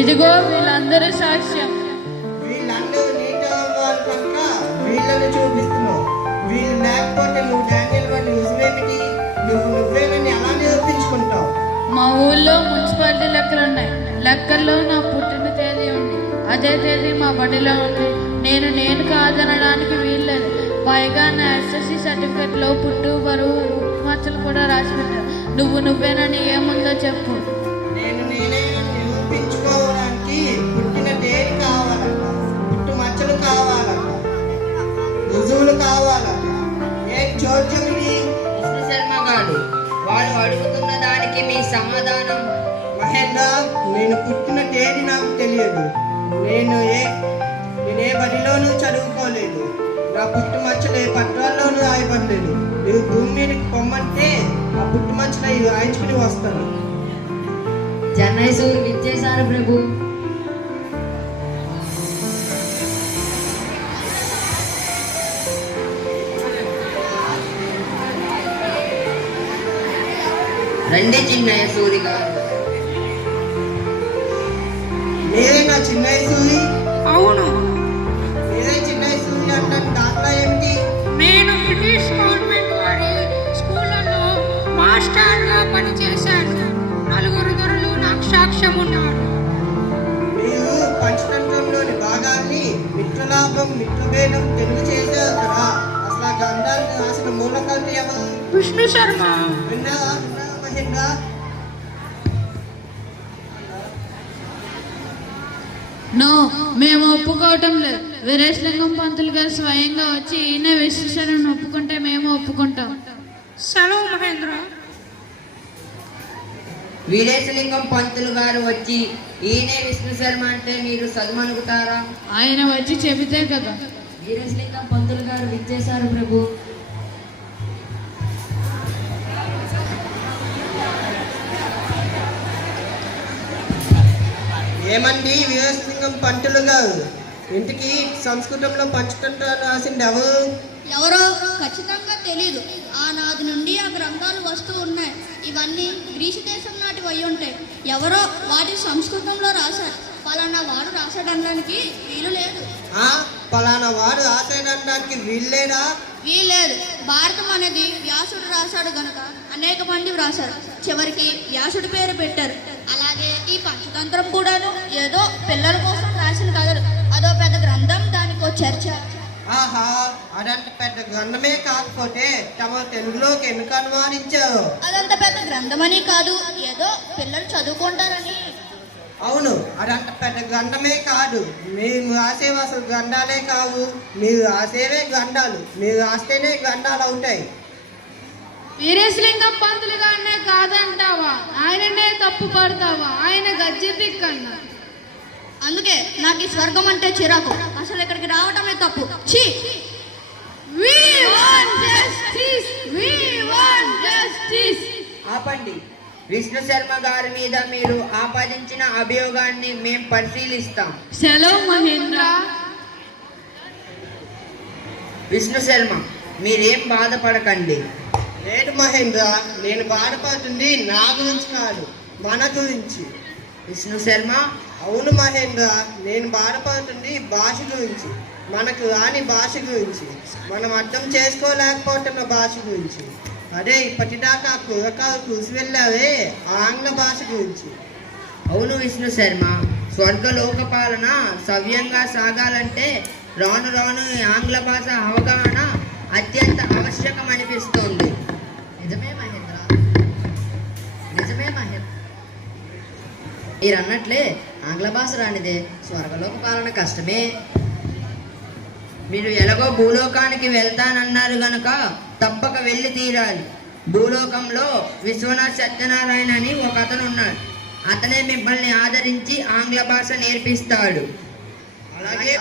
ఇదిగో వీళ్ళందరూ సాక్ష్యం. వీళ్ళందరూ నీతో వాళ్ళు కనుక వీళ్ళని చూపిస్తున్నావు. వీళ్ళు లేకపోతే నువ్వు డానియల్ వాడిని నిజమేమిటి, నువ్వేనని ఎలా నిరూపించుకుంటావు? మా ఊళ్ళో మున్సిపాలిటీ లెక్కలు ఉన్నాయి. లెక్కల్లో నా పుట్టిన తేదీ ఉంది. అదే తేదీ మా బడిలో ఉంది. నేను కాదనడానికి వీల్లేదు. పైగా నా ఎస్ఎస్సి సర్టిఫికెట్లో పుట్టు బరువు మచ్చలు కూడా రాసి పెట్టారు. నువ్వేనని ఏముందో చెప్పు. నేనే నిరూపించుకోవడానికి పుట్టిన తేదీ కావాలంట, పుట్టు మచ్చలు కావాలంట, రుజువులు కావాలంట. ఏ చోద్యం ఇది? విష్ణు శర్మ గారు, వాళ్ళు అడుగుతున్న దానికి మీ సమాధానం? మహేంద్ర, నేను పుట్టిన తేదీ నాకు తెలియదు. నేను ఏ బడిలోనూ చదువుకోలేదు. నా పుట్టు మచ్చలు ఏ పత్రాల్లోనూ రాయబడలేదు. నువ్వు భూమి మీదకి పొమ్మంటే ఆ పుట్టు మచ్చలు ఇవి రాయించుకుని వస్తాను. చెన్నై సూరు విచ్చేశారు ప్రభు. రండి చిన్నయ్య సూరి గారు. మీరే నా చిన్నయ్య సూరి? అవును, మీరే చిన్నయ్య సూరి అంటాను. దాంట్లో ఏమిటి? నేను బ్రిటిష్ గవర్నమెంట్ వారి స్కూళ్ళలో మాస్టర్గా పనిచేశాను. నలుగురు దొరలు నాకు సాక్ష్యం ఉన్నారు. మీరు పంచతంత్రంలోని భాగాన్ని మిత్రలాభం మిత్రభేదం తెలుగు చేశారు కదా. అసలు ఆ గ్రంథాన్ని రాసిన మూలకర్త ఎవరు? విష్ణు శర్మ. విన్నావా మహేంద్ర? నో, మేము ఒప్పుకోవటం లేదు. వీరేశలింగం పంతులు గారు స్వయంగా వచ్చి ఈయన విశ్లేషణను ఒప్పుకుంటే మేము ఒప్పుకుంటాం. సెలవు మహేంద్ర. వీరేశలింగం పంతులు గారు వచ్చి ఈయనే విష్ణు శర్మ అంటే మీరు చదువనుకుంటారా? ఆయన వచ్చి చెబితే కదా. వీరేశలింగం పంతులు గారు విచ్చేశారు ప్రభు. ఏమండి వీరేశలింగం పంతులు గారు, ఇంటికి సంస్కృతంలో పంచతంత్రాలు రాసింది ఎవరో ఖచ్చితంగా తెలీదు. ఆనాది నుండి ఆ గ్రంథాలు వస్తూ ఉన్నాయి. ఇవన్నీ గ్రీసు దేశం నాటివి అయి ఉంటాయి. ఎవరో వాటి సంస్కృతంలో రాశారు. పలానా వాడు రాశాడనడానికి వీలు లేదు. పలానా వాడు రాశాడనడానికి వీల్లేదా? వీల్లేదు. భారతం అనేది వ్యాసుడు రాశాడు గనుక అనేక మంది వ్రాశారు. చివరికి వ్యాసుడి పేరు పెట్టారు. అలాగే ఈ పంచతంత్రం కూడాను ఏదో పిల్లల కోసం రాసిన కథలు. అదో పెద్ద గ్రంథం, దానికో చర్చ. ఆహా, అదంత పెద్ద గ్రంథమే కాకపోతే తమ తెలుగులోకి ఎందుకు అనువాదించారు? అదంత పెద్ద గ్రంథమని కాదు, ఏదో పిల్లలు చదువుకుంటారని. అవును, అదంత పెద్ద గ్రంథమే కాదు. మీరు రాసేవి అసలు గ్రంథాలే కావు. మీరు రాసేవే గ్రంథాలు. మీరు రాస్తేనే గ్రంథాలు అవుతాయి. వీరేశలింగం పంతులు గారినే కాదంటావా? ఆయననే తప్పు పడతావా? ఆయన గజ్జెతిక్కన్నా. అందుకే నాకు ఈ స్వర్గం అంటే చిరాకు. అసలు ఇక్కడికి రావటమే తప్పు. ఛీ! We want justice! We want justice! ఆపండి. విష్ణు శర్మ గారి మీద మీరు ఆపాదించిన అభియోగాన్ని మేం పరిశీలిస్తాం. సెలవు మహేంద్ర. విష్ణు శర్మ, మీరేం బాధపడకండి. లేదు మహేంద్ర, నేను బాధపడుతుంది నా గురించి కాదు, మన గురించి. విష్ణు శర్మ. అవును మహేంద్ర, నేను బాధపడుతుంది భాష గురించి. మనకు రాని భాష గురించి, మనం అర్థం చేసుకోలేకపోతున్న భాష గురించి. అదే ఇప్పటిదాకా కురకాలు కూసి వెళ్ళావే, ఆంగ్ల భాష గురించి. అవును విష్ణు శర్మ, స్వర్గలోక పాలన సవ్యంగా సాగాలంటే రాను రాను ఆంగ్ల భాష అవగాహన అత్యంత ఆవశ్యకం అనిపిస్తోంది. నిజమే మహేంద్ర, నిజమే మహేంద్ర. మీరు అన్నట్లే ఆంగ్ల భాష రానిదే స్వర్గలోక పాలన కష్టమే. మీరు ఎలాగో భూలోకానికి వెళ్తానన్నారు గనుక తప్పక వెళ్ళి తీరాలి. భూలోకంలో విశ్వనాథ్ సత్యనారాయణ అని ఒక అతను ఉన్నాడు. అతనే మిమ్మల్ని ఆదరించి ఆంగ్ల భాష నేర్పిస్తాడు. అలాగే